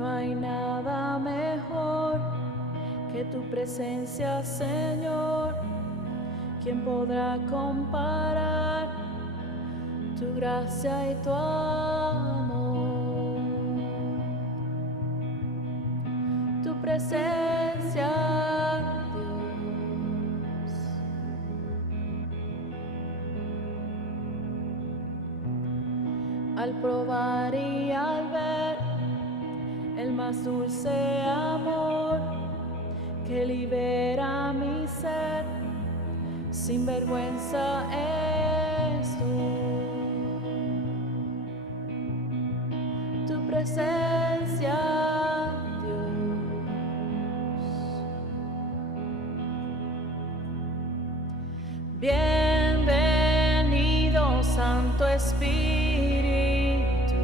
No hay nada mejor que tu presencia, Señor. ¿Quién podrá comparar tu gracia y tu amor? Tu presencia, Dios. Al probar y al ver el más dulce amor que libera mi ser, sin vergüenza estoy. Tu presencia, bienvenido, Santo Espíritu,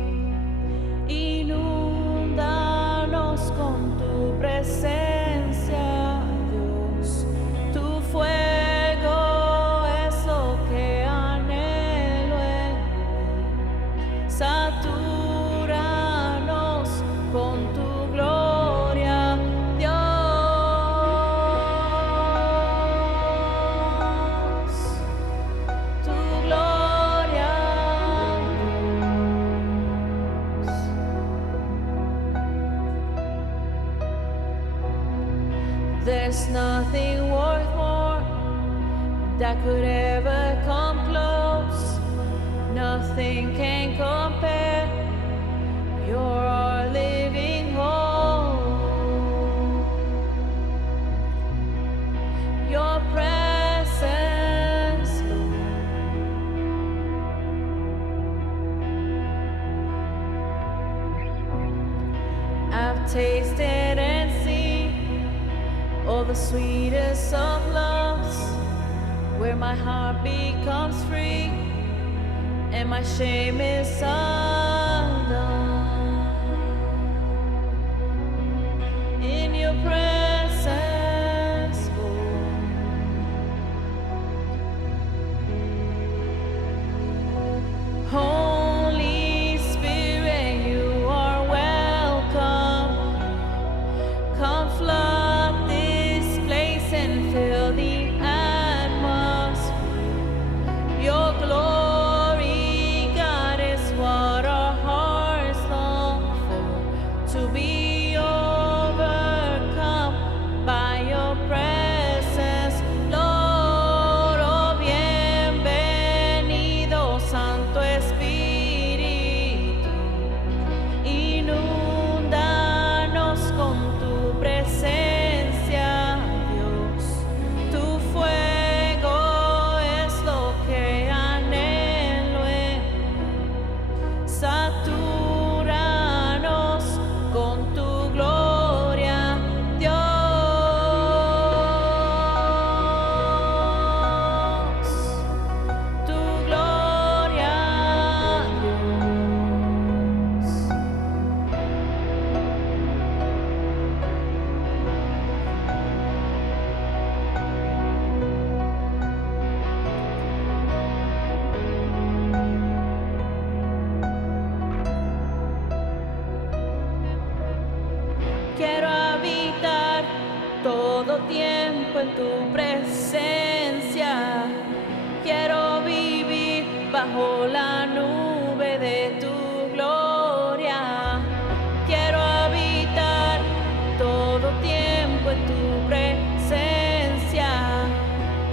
inúndanos con tu presencia, Dios. Tu fuego es lo que anhelo en mí. Satúranos con tu gloria, Dios. There's nothing worth more that could ever come close. Nothing can compare. You're our living hope. Your presence, Lord. I've tasted and seen all the sweetest of loves, where my heart becomes free and my shame is undone. In your presence, Lord. Holy Spirit, you are welcome. Come flood this place and fill the atmosphere. Your glory, God, is what our hearts long for, to be overcome by your presence, Lord. Oh, bienvenido, Santo Espíritu, inúndanos con tu presencia, Dios. Tu fuego es lo que anhelo en mí. Satúranos con tu gloria, Dios. Tu gloria, Dios. Quiero habitar todo tiempo en tu presencia. Quiero vivir bajo la nube de tu gloria. Quiero habitar todo tiempo en tu presencia.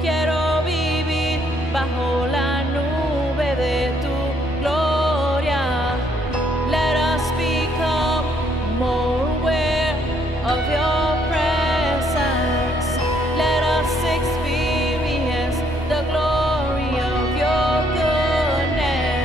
Quiero vivir bajo la nube de tu gloria. Let us become more aware of your presence. Let us experience the glory of your goodness.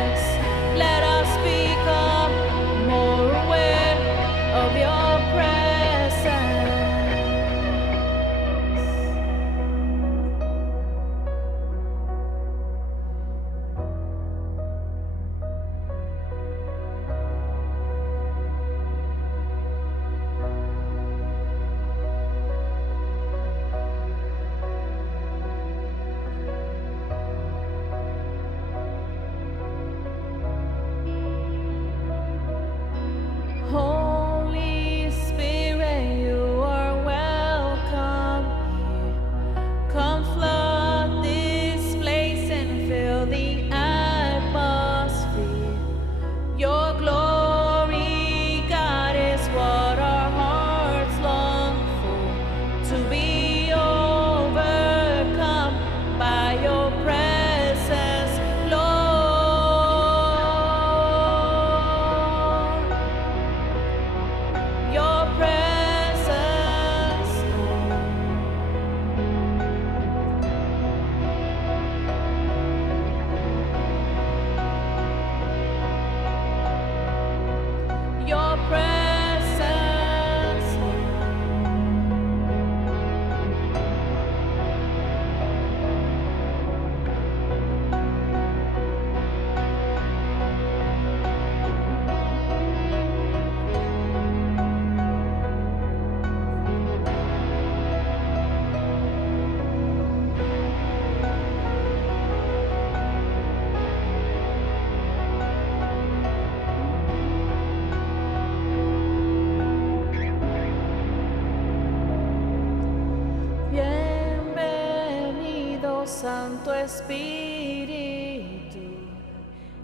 Espíritu,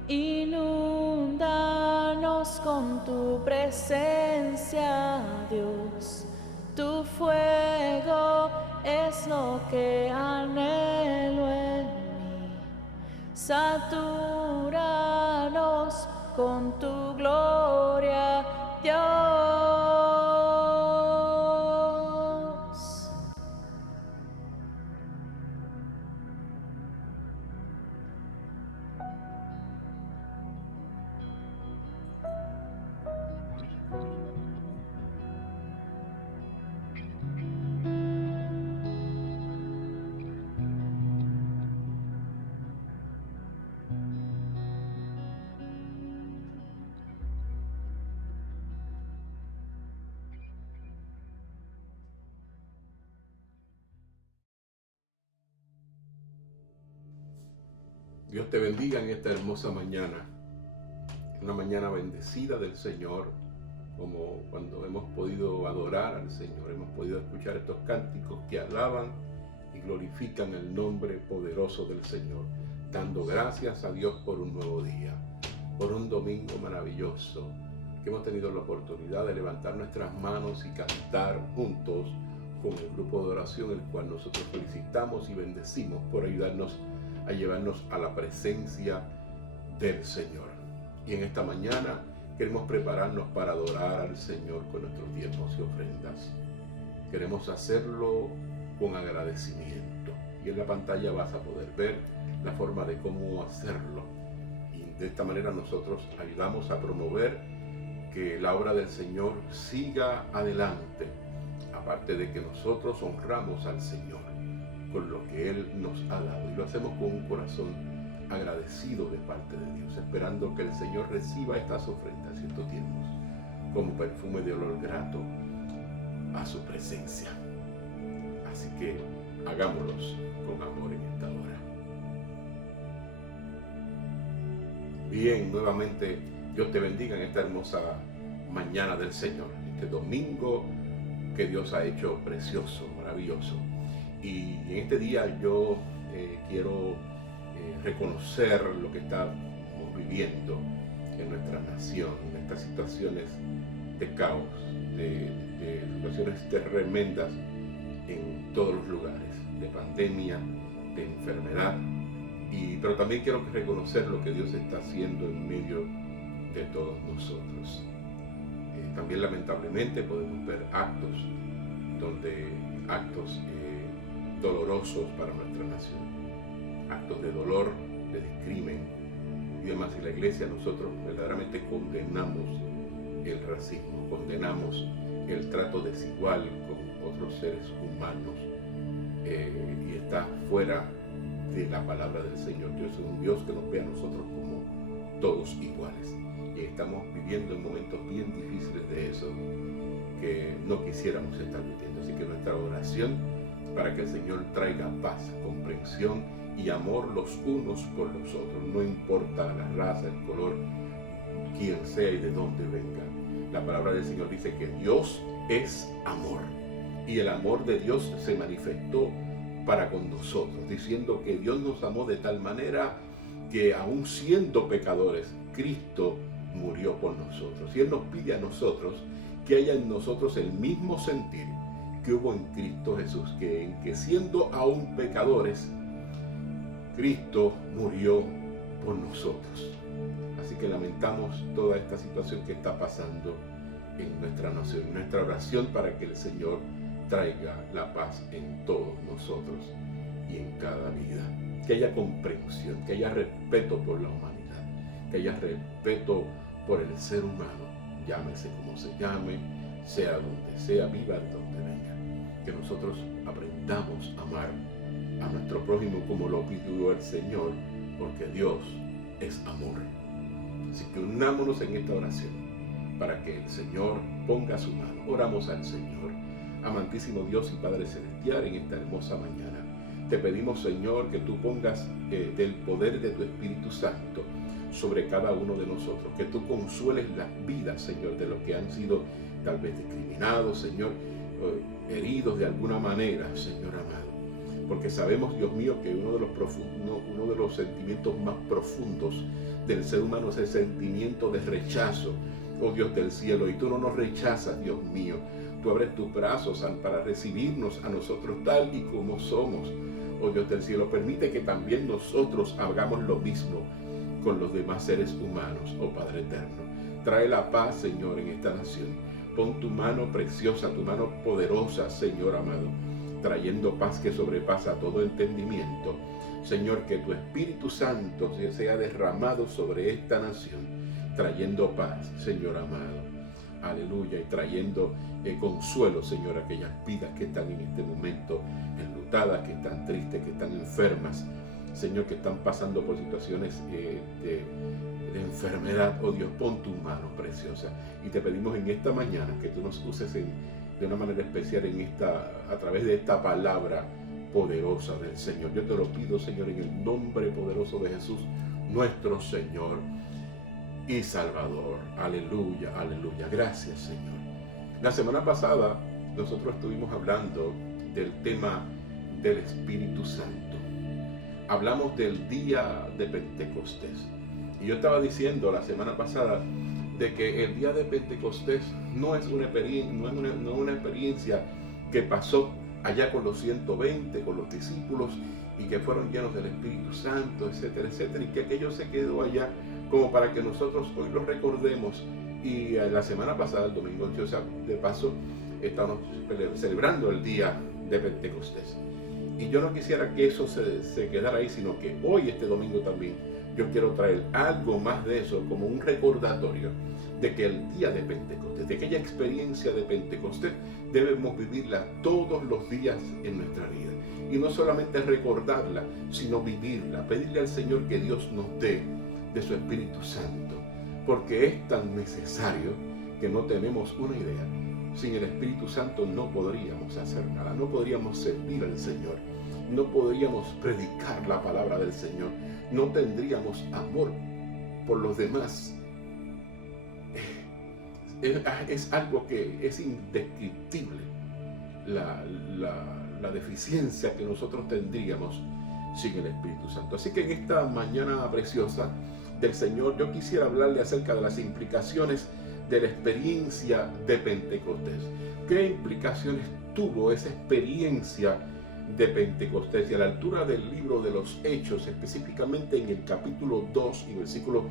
inúndanos con tu presencia, Dios. Tu fuego es lo que anhelo en mí. Satúranos con tu gloria, Dios. Dios te bendiga en esta hermosa mañana, una mañana bendecida del Señor, como cuando hemos podido adorar al Señor, hemos podido escuchar estos cánticos que alaban y glorifican el nombre poderoso del Señor, dando gracias a Dios por un nuevo día, por un domingo maravilloso, que hemos tenido la oportunidad de levantar nuestras manos y cantar juntos con el grupo de oración, el cual nosotros felicitamos y bendecimos por ayudarnos a llevarnos a la presencia del Señor. Y en esta mañana queremos prepararnos para adorar al Señor con nuestros diezmos y ofrendas. Queremos hacerlo con agradecimiento. Y en la pantalla vas a poder ver la forma de cómo hacerlo. Y de esta manera nosotros ayudamos a promover que la obra del Señor siga adelante. Aparte de que nosotros honramos al Señor con lo que Él nos ha dado, y lo hacemos con un corazón agradecido de parte de Dios, esperando que el Señor reciba estas ofrendas y estos diezmos como perfume de olor grato a su presencia. Así que hagámoslos con amor en esta hora. Bien, nuevamente Dios te bendiga en esta hermosa mañana del Señor, este domingo que Dios ha hecho precioso, maravilloso. Y en este día yo quiero reconocer lo que estamos viviendo en nuestra nación, en estas situaciones de caos, de situaciones tremendas en todos los lugares, de pandemia, de enfermedad. Pero también quiero reconocer lo que Dios está haciendo en medio de todos nosotros. También lamentablemente podemos ver actos dolorosos para nuestra nación, actos de dolor, de discrimen y demás. Y la iglesia, nosotros verdaderamente condenamos el racismo, condenamos el trato desigual con otros seres humanos, y está fuera de la palabra del Señor. Dios es un Dios que nos ve a nosotros como todos iguales, y estamos viviendo en momentos bien difíciles de eso que no quisiéramos estar viviendo. Así que nuestra oración para que el Señor traiga paz, comprensión y amor los unos por los otros, no importa la raza, el color, quién sea y de dónde venga. La palabra del Señor dice que Dios es amor, y el amor de Dios se manifestó para con nosotros, diciendo que Dios nos amó de tal manera que aún siendo pecadores, Cristo murió por nosotros. Y Él nos pide a nosotros que haya en nosotros el mismo sentir que hubo en Cristo Jesús, que siendo aún pecadores, Cristo murió por nosotros. Así que lamentamos toda esta situación que está pasando en nuestra nación. Nuestra oración para que el Señor traiga la paz en todos nosotros y en cada vida. Que haya comprensión, que haya respeto por la humanidad, que haya respeto por el ser humano, llámese como se llame, sea donde sea, viva donde venga. Que nosotros aprendamos a amar a nuestro prójimo como lo pidió el Señor, porque Dios es amor. Así que unámonos en esta oración para que el Señor ponga su mano. Oramos al Señor. Amantísimo Dios y Padre Celestial, en esta hermosa mañana te pedimos, Señor, que tú pongas del poder de tu Espíritu Santo sobre cada uno de nosotros, que tú consueles las vidas, Señor, de los que han sido tal vez discriminados, Señor, heridos de alguna manera, Señor amado. porque sabemos, Dios mío, que uno de los sentimientos más profundos del ser humano es el sentimiento de rechazo, oh Dios del cielo, y tú no nos rechazas, Dios mío. Tú abres tus brazos para recibirnos a nosotros tal y como somos, oh Dios del cielo. Permite que también nosotros hagamos lo mismo con los demás seres humanos, oh Padre eterno. Trae la paz, Señor, en esta nación. Pon tu mano preciosa, tu mano poderosa, Señor amado, trayendo paz que sobrepasa todo entendimiento. Señor, que tu Espíritu Santo sea derramado sobre esta nación, trayendo paz, Señor amado. Aleluya, y trayendo consuelo, Señor, a aquellas vidas que están en este momento enlutadas, que están tristes, que están enfermas, Señor, que están pasando por situaciones de enfermedad. Oh Dios, pon tu mano preciosa, y te pedimos en esta mañana que tú nos uses de una manera especial a través de esta palabra poderosa del Señor. Yo te lo pido, Señor, en el nombre poderoso de Jesús, nuestro Señor y Salvador. Aleluya, aleluya. Gracias, Señor. La semana pasada nosotros estuvimos hablando del tema del Espíritu Santo. Hablamos del día de Pentecostés. Y yo estaba diciendo la semana pasada de que el día de Pentecostés no es una experiencia que pasó allá con los 120, con los discípulos, y que fueron llenos del Espíritu Santo, etcétera, etcétera, y que aquello se quedó allá como para que nosotros hoy lo recordemos. Y la semana pasada, el domingo, o sea, de paso, estamos celebrando el día de Pentecostés. Y yo no quisiera que eso se quedara ahí, sino que hoy, este domingo también, yo quiero traer algo más de eso, como un recordatorio de que el día de Pentecostés, de aquella experiencia de Pentecostés, debemos vivirla todos los días en nuestra vida. Y no solamente recordarla, sino vivirla, pedirle al Señor que Dios nos dé de su Espíritu Santo, porque es tan necesario que no tenemos una idea. Sin el Espíritu Santo no podríamos hacer nada, no podríamos servir al Señor, no podríamos predicar la palabra del Señor, no tendríamos amor por los demás. Es algo que es indescriptible, la deficiencia que nosotros tendríamos sin el Espíritu Santo. Así que en esta mañana preciosa del Señor, yo quisiera hablarle acerca de las implicaciones de la experiencia de Pentecostés. ¿Qué implicaciones tuvo esa experiencia de Pentecostés? Y a la altura del libro de los Hechos, específicamente en el capítulo 2 y versículo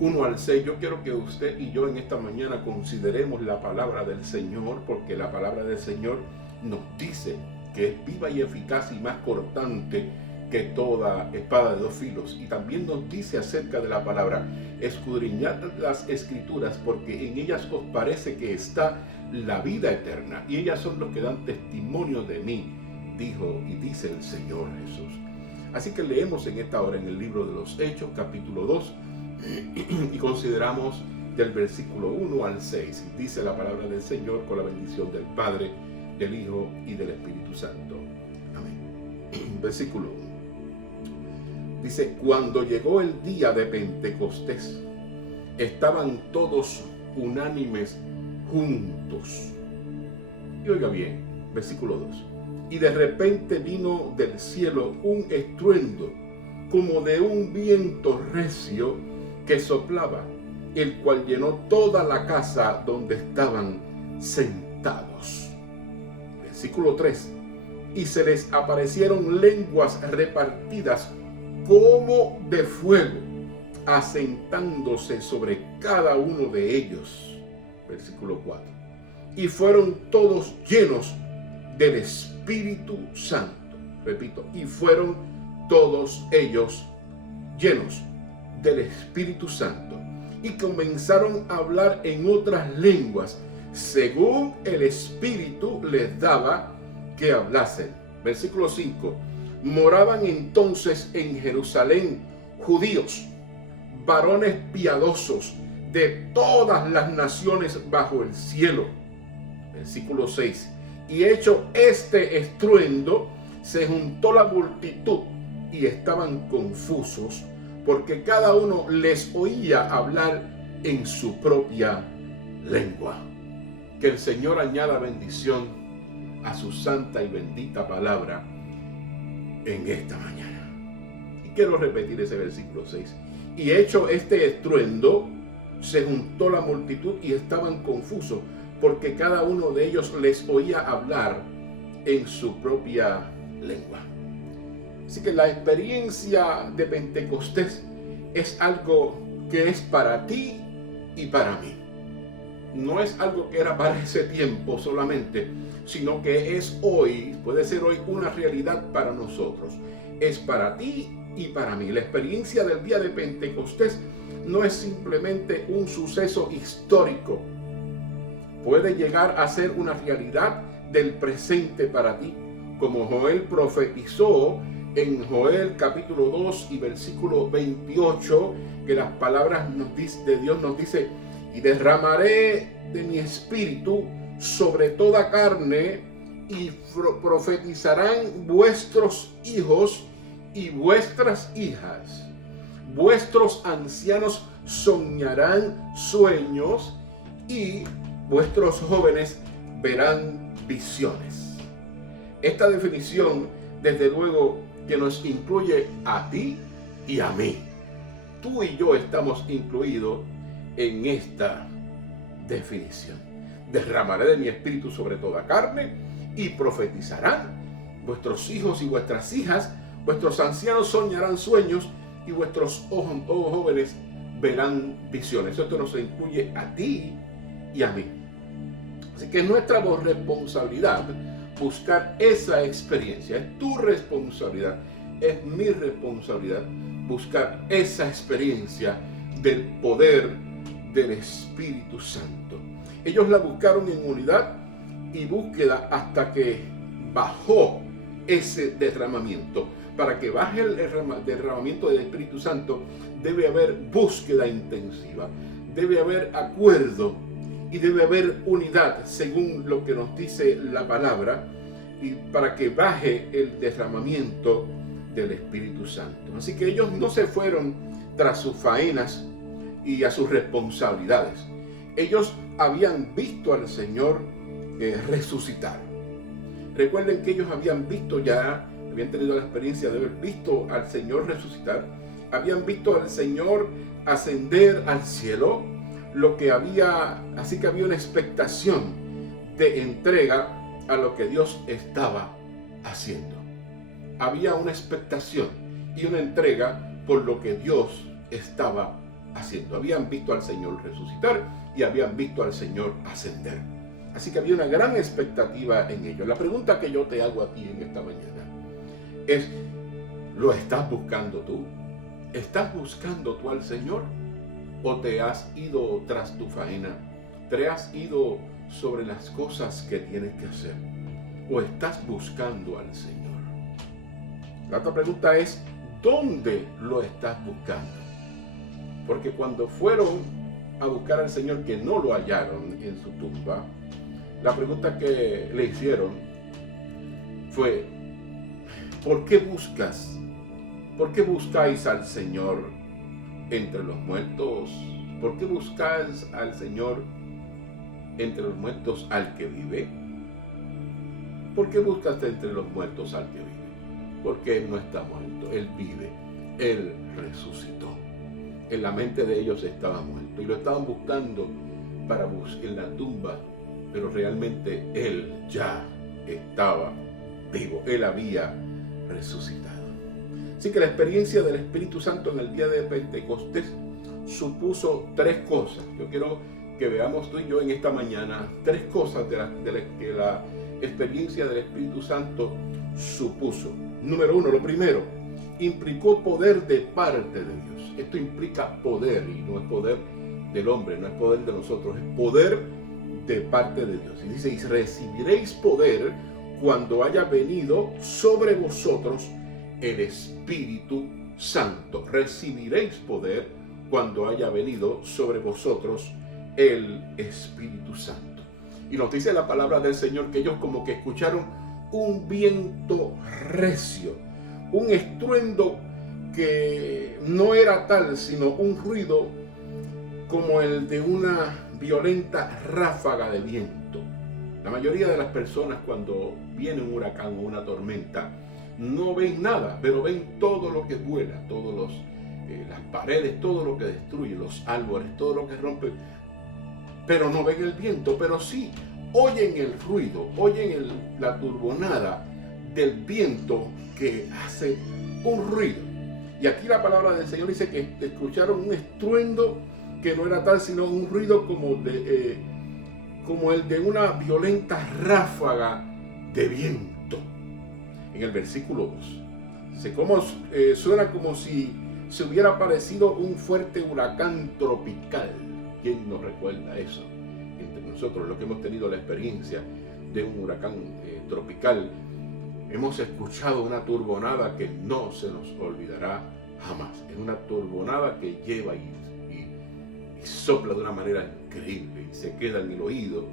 1 al 6, yo quiero que usted y yo en esta mañana consideremos la palabra del Señor, porque la palabra del Señor nos dice que es viva y eficaz y más cortante que toda espada de dos filos. Y también nos dice acerca de la palabra: escudriñad las Escrituras, porque en ellas os parece que está la vida eterna, y ellas son los que dan testimonio de mí, dijo y dice el Señor Jesús. Así que leemos en esta hora en el libro de los Hechos, capítulo 2, y consideramos del versículo 1 al 6. Y dice la palabra del Señor con la bendición del Padre, del Hijo y del Espíritu Santo. Amén. Versículo 1. Dice: cuando llegó el día de Pentecostés, estaban todos unánimes juntos. Y oiga bien, versículo 2. Y de repente vino del cielo un estruendo, como de un viento recio que soplaba, el cual llenó toda la casa donde estaban sentados. Versículo 3. Y se les aparecieron lenguas repartidas como de fuego, asentándose sobre cada uno de ellos. Versículo 4. Y fueron todos llenos del Espíritu Santo. Repito, y fueron todos ellos llenos del Espíritu Santo, y comenzaron a hablar en otras lenguas, según el Espíritu les daba que hablasen. Versículo 5. Moraban entonces en Jerusalén judíos, varones piadosos de todas las naciones bajo el cielo. Versículo 6. Y hecho este estruendo, se juntó la multitud y estaban confusos, porque cada uno les oía hablar en su propia lengua. Que el Señor añada bendición a su santa y bendita palabra en esta mañana. Y quiero repetir ese versículo 6. Y hecho este estruendo, se juntó la multitud y estaban confusos, porque cada uno de ellos les oía hablar en su propia lengua. Así que la experiencia de Pentecostés es algo que es para ti y para mí. No es algo que era para ese tiempo solamente, sino que es hoy, puede ser hoy una realidad para nosotros. Es para ti y para mí. La experiencia del día de Pentecostés no es simplemente un suceso histórico. Puede llegar a ser una realidad del presente para ti, como Joel profetizó en Joel capítulo 2 y versículo 28, que las palabras de Dios nos dice: y derramaré de mi espíritu sobre toda carne, y profetizarán vuestros hijos y vuestras hijas. Vuestros ancianos soñarán sueños y vuestros jóvenes verán visiones. Esta definición, desde luego, que nos incluye a ti y a mí. Tú y yo estamos incluidos en esta definición. Derramaré de mi espíritu sobre toda carne y profetizarán vuestros hijos y vuestras hijas, vuestros ancianos soñarán sueños y vuestros jóvenes verán visiones. Esto nos incluye a ti y a mí. Así que es nuestra responsabilidad buscar esa experiencia. Es tu responsabilidad, es mi responsabilidad buscar esa experiencia del poder del Espíritu Santo. Ellos la buscaron en unidad y búsqueda hasta que bajó ese derramamiento. Para que baje el derramamiento del Espíritu Santo debe haber búsqueda intensiva, debe haber acuerdo y debe haber unidad según lo que nos dice la palabra, y para que baje el derramamiento del Espíritu Santo. Así que ellos no se fueron tras sus faenas y a sus responsabilidades. Ellos habían visto al Señor resucitar. Recuerden que ellos habían tenido la experiencia de haber visto al Señor resucitar, habían visto al Señor ascender al cielo, así que había una expectación de entrega a lo que Dios estaba haciendo. Había una expectación y una entrega por lo que Dios estaba haciendo. Habían visto al Señor resucitar y habían visto al Señor ascender. Así que había una gran expectativa en ello. La pregunta que yo te hago a ti en esta mañana es: ¿lo estás buscando tú? ¿Estás buscando tú al Señor? ¿O te has ido tras tu faena? ¿Te has ido sobre las cosas que tienes que hacer? ¿O estás buscando al Señor? La otra pregunta es: ¿dónde lo estás buscando? Porque cuando fueron a buscar al Señor, que no lo hallaron en su tumba, la pregunta que le hicieron fue: ¿por qué buscas? ¿Por qué buscáis al Señor entre los muertos? ¿Por qué buscáis al Señor entre los muertos al que vive? ¿Por qué buscas entre los muertos al que vive? Porque Él no está muerto, Él vive, Él resucitó. En la mente de ellos estaba muerto y lo estaban buscando para buscar en la tumba, pero realmente Él ya estaba vivo, Él había resucitado. Así que la experiencia del Espíritu Santo en el día de Pentecostés supuso tres cosas. Yo quiero que veamos tú y yo en esta mañana tres cosas que la experiencia del Espíritu Santo supuso. Número uno, lo primero, implicó poder de parte de Dios. Esto implica poder, y no es poder del hombre, no es poder de nosotros, es poder de parte de Dios. Y dice: y recibiréis poder cuando haya venido sobre vosotros el Espíritu Santo. Recibiréis poder cuando haya venido sobre vosotros el Espíritu Santo. Y nos dice la palabra del Señor que ellos como que escucharon un viento recio, un estruendo que no era tal, sino un ruido como el de una violenta ráfaga de viento. La mayoría de las personas, cuando viene un huracán o una tormenta, no ven nada, pero ven todo lo que vuela, las paredes, todo lo que destruye, los árboles, todo lo que rompe, pero no ven el viento, pero sí oyen el ruido, oyen la turbonada del viento que hace un ruido. Y aquí la palabra del Señor dice que escucharon un estruendo que no era tal sino un ruido como el de una violenta ráfaga de viento. En el versículo 2 suena como si se hubiera aparecido un fuerte huracán tropical. ¿Quién nos recuerda eso? Entre nosotros, los que hemos tenido la experiencia de un huracán tropical, hemos escuchado una turbonada que no se nos olvidará jamás. Es una turbonada que lleva y sopla de una manera increíble y se queda en el oído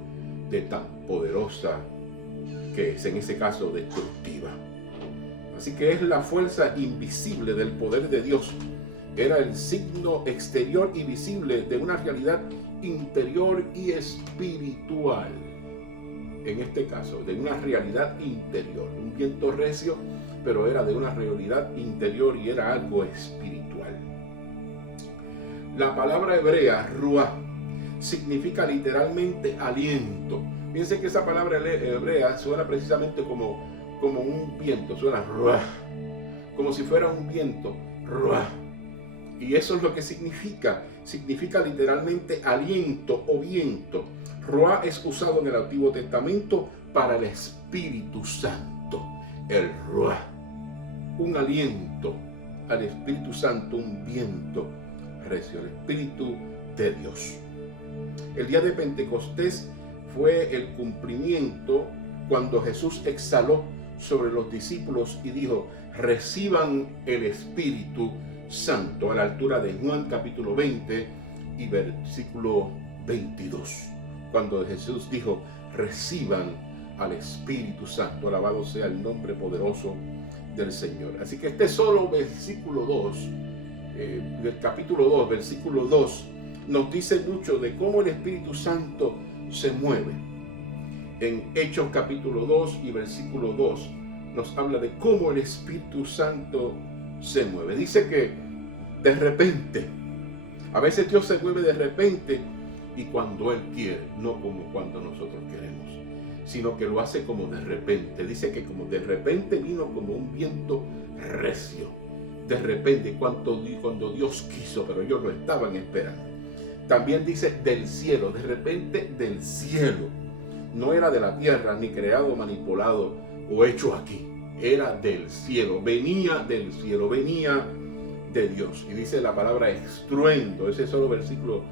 de tan poderosa que es, en ese caso, destructiva. Así que es la fuerza invisible del poder de Dios. Era el signo exterior y visible de una realidad interior y espiritual. En este caso, de una realidad interior. Un viento recio, pero era de una realidad interior y era algo espiritual. La palabra hebrea, ruah, significa literalmente aliento. Piensen que esa palabra hebrea suena precisamente como un viento, suena ruah, como si fuera un viento, ruah. Y eso es lo que significa literalmente aliento o viento. Ruah es usado en el Antiguo Testamento para el Espíritu Santo. El ruah, un aliento al Espíritu Santo, un viento recio, el Espíritu de Dios. El día de Pentecostés fue el cumplimiento cuando Jesús exhaló sobre los discípulos y dijo: reciban el Espíritu Santo, a la altura de Juan capítulo 20 y versículo 22, cuando Jesús dijo: reciban al Espíritu Santo. Alabado sea el nombre poderoso del Señor. Así que este solo versículo 2 del capítulo 2, versículo 2, nos dice mucho de cómo el Espíritu Santo se mueve. En Hechos capítulo 2 y versículo 2 nos habla de cómo el Espíritu Santo se mueve. Dice que de repente, a veces Dios se mueve de repente y cuando Él quiere, no como cuando nosotros queremos, sino que lo hace como de repente. Dice que como de repente vino como un viento recio. De repente, cuando Dios quiso, pero ellos lo estaban esperando. También dice del cielo, de repente del cielo. No era de la tierra, ni creado, manipulado o hecho aquí. Era del cielo, venía del cielo, venía de Dios. Y dice la palabra estruendo, ese solo versículo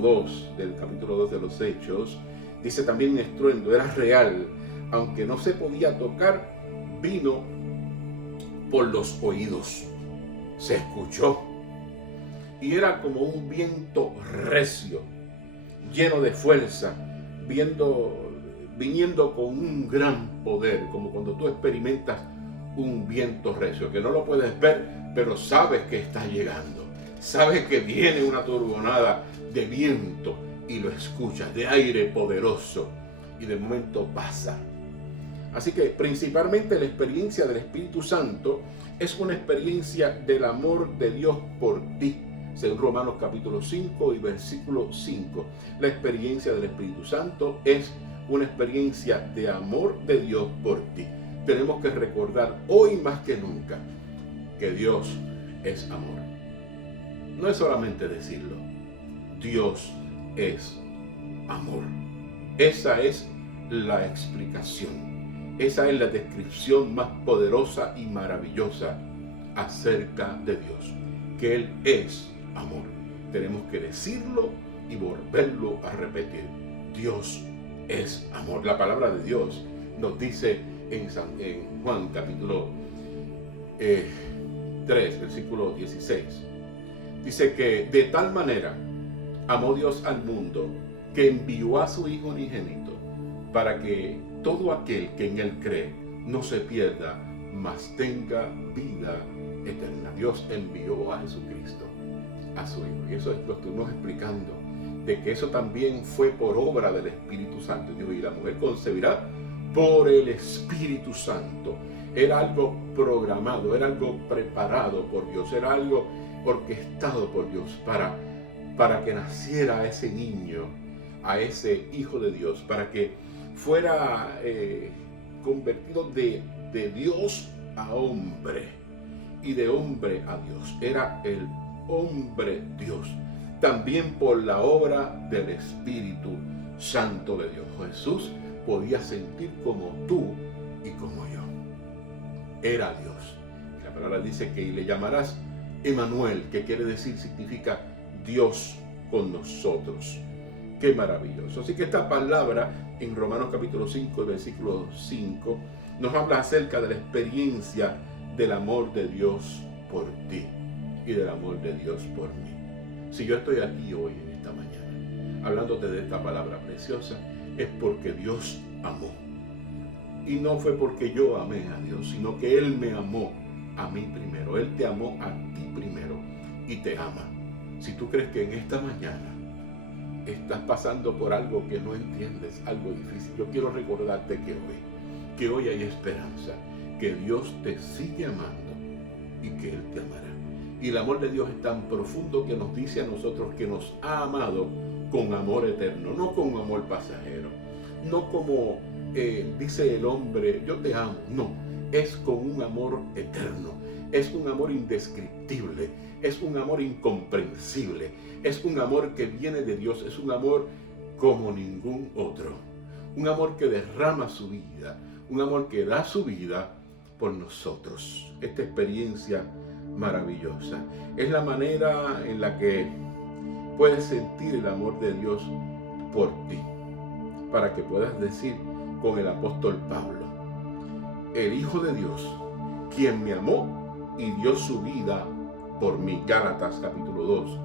2 del capítulo 2 de los Hechos. Dice también estruendo, era real, aunque no se podía tocar, vino por los oídos, se escuchó y era como un viento recio, lleno de fuerza, viniendo con un gran poder, como cuando tú experimentas un viento recio, que no lo puedes ver, pero sabes que está llegando, sabes que viene una turbonada de viento y lo escuchas, de aire poderoso, y de momento pasa. Así que principalmente la experiencia del Espíritu Santo es una experiencia del amor de Dios por ti, según Romanos capítulo 5 y versículo 5. La experiencia del Espíritu Santo es una experiencia de amor de Dios por ti. Tenemos que recordar hoy más que nunca que Dios es amor. No es solamente decirlo, Dios es amor. Esa es la explicación. Esa es la descripción más poderosa y maravillosa acerca de Dios, que Él es amor. Tenemos que decirlo y volverlo a repetir. Dios es amor. La palabra de Dios nos dice en Juan capítulo 3, versículo 16. Dice que de tal manera amó Dios al mundo que envió a su Hijo unigénito para que todo aquel que en Él cree no se pierda, mas tenga vida eterna. Dios envió a Jesucristo, a su Hijo. Y eso lo estuvimos explicando, de que eso también fue por obra del Espíritu Santo. Y la mujer concebirá por el Espíritu Santo. Era algo programado, era algo preparado por Dios, era algo orquestado por Dios para que naciera ese niño, a ese hijo de Dios, para que fuera convertido de Dios a hombre y de hombre a Dios. Era el hombre Dios, también por la obra del Espíritu Santo de Dios. Jesús podía sentir como tú y como yo. Era Dios. Y la palabra dice que le llamarás Emmanuel, que quiere decir, significa Dios con nosotros. Qué maravilloso. Así que esta palabra en Romanos capítulo 5, versículo 5, nos habla acerca de la experiencia del amor de Dios por ti y del amor de Dios por mí. Si yo estoy aquí hoy en esta mañana hablándote de esta palabra preciosa, es porque Dios amó. Y no fue porque yo amé a Dios, sino que Él me amó a mí primero. Él te amó a ti primero y te ama. Si tú crees que en esta mañana estás pasando por algo que no entiendes, algo difícil, yo quiero recordarte que hoy hay esperanza, que Dios te sigue amando y que Él te amará. Y el amor de Dios es tan profundo que nos dice a nosotros que nos ha amado con amor eterno, no con amor pasajero, no como dice el hombre, yo te amo, no, es con un amor eterno, es un amor indescriptible, es un amor incomprensible, es un amor que viene de Dios, es un amor como ningún otro, un amor que derrama su vida, un amor que da su vida por nosotros. Esta experiencia maravillosa es la manera en la que puedes sentir el amor de Dios por ti, para que puedas decir con el apóstol Pablo, el Hijo de Dios, quien me amó y dio su vida por mí. Gálatas capítulo 2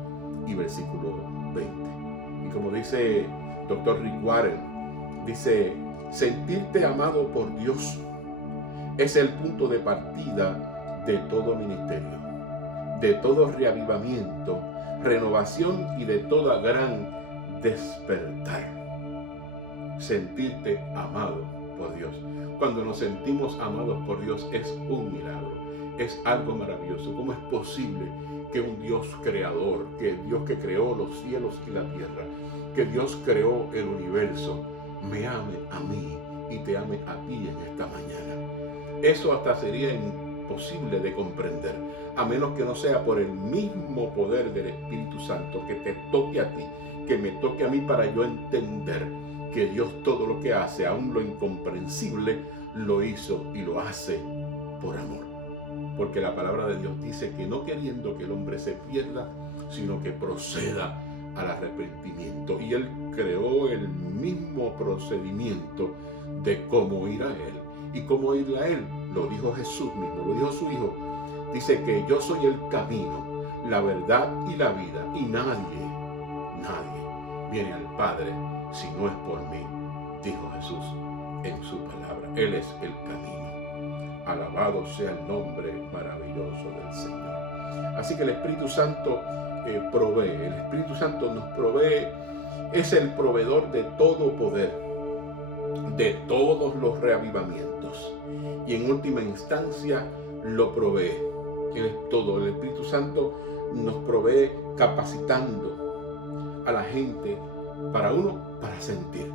y versículo 20. Y como dice Dr. Rick Warren, dice, sentirte amado por Dios es el punto de partida de todo ministerio, de todo reavivamiento, renovación y de toda gran despertar. Sentirte amado por Dios. Cuando nos sentimos amados por Dios es un milagro, es algo maravilloso. ¿Cómo es posible que un Dios creador, que Dios que creó los cielos y la tierra, que Dios creó el universo, me ame a mí y te ame a ti en esta mañana? Eso hasta sería imposible de comprender, a menos que no sea por el mismo poder del Espíritu Santo que te toque a ti, que me toque a mí para yo entender que Dios todo lo que hace, aún lo incomprensible, lo hizo y lo hace por amor. Porque la palabra de Dios dice que no queriendo que el hombre se pierda, sino que proceda al arrepentimiento. Y Él creó el mismo procedimiento de cómo ir a Él. ¿Y cómo ir a Él? Lo dijo Jesús mismo, lo dijo su Hijo. Dice que yo soy el camino, la verdad y la vida. Y nadie viene al Padre si no es por mí, dijo Jesús en su palabra. Él es el camino. Alabado sea el nombre maravilloso del Señor. Así que el Espíritu Santo provee. El Espíritu Santo nos provee. Es el proveedor de todo poder, de todos los reavivamientos. Y en última instancia lo provee. El Espíritu Santo nos provee capacitando a la gente para sentir,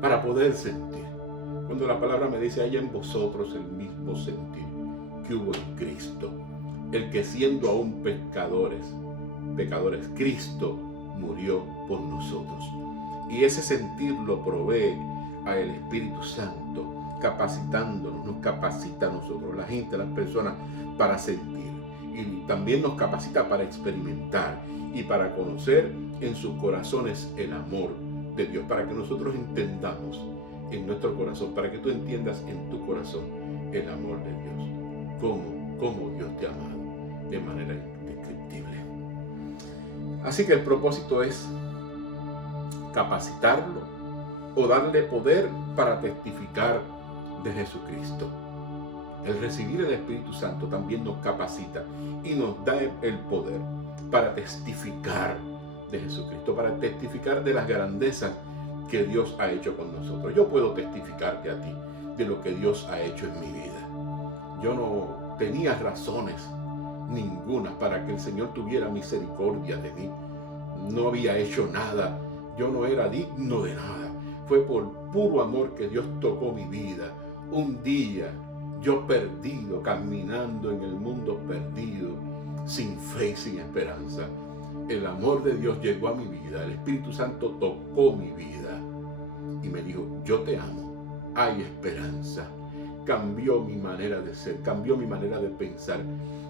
para poder sentir. Cuando la palabra me dice, hay en vosotros el mismo sentir que hubo en Cristo, el que siendo aún pecadores, Cristo murió por nosotros. Y ese sentir lo provee a el Espíritu Santo, capacitándonos, nos capacita a nosotros, la gente, las personas, para sentir. Y también nos capacita para experimentar y para conocer en sus corazones el amor de Dios, para que nosotros entendamos en nuestro corazón, para que tú entiendas en tu corazón el amor de Dios, cómo Dios te ha amado de manera indescriptible. Así que el propósito es capacitarlo o darle poder para testificar de Jesucristo. El recibir el Espíritu Santo también nos capacita y nos da el poder para testificar de Jesucristo, para testificar de las grandezas que Dios ha hecho con nosotros. Yo puedo testificarte a ti de lo que Dios ha hecho en mi vida. yo no tenía razones ninguna para que el Señor tuviera misericordia de mí. No había hecho nada, yo no era digno de nada. Fue por puro amor que Dios tocó mi vida. Un día, yo perdido, caminando en el mundo perdido, sin fe y sin esperanza, el amor de Dios llegó a mi vida. El Espíritu Santo tocó mi vida y me dijo: yo te amo, hay esperanza. Cambió mi manera de ser, cambió mi manera de pensar,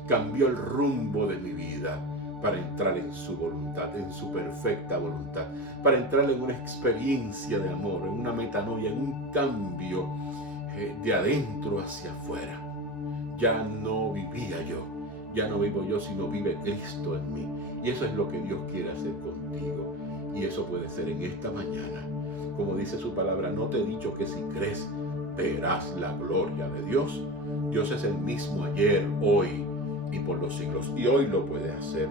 cambió el rumbo de mi vida para entrar en su voluntad, en su perfecta voluntad, para entrar en una experiencia de amor, en una metanoia, en un cambio de adentro hacia afuera. Ya no vivía yo, ya no vivo yo, sino vive Cristo en mí. Y eso es lo que Dios quiere hacer contigo. Y eso puede ser en esta mañana. Como dice su palabra, no te he dicho que si crees, verás la gloria de Dios. Dios es el mismo ayer, hoy y por los siglos. Y hoy lo puede hacer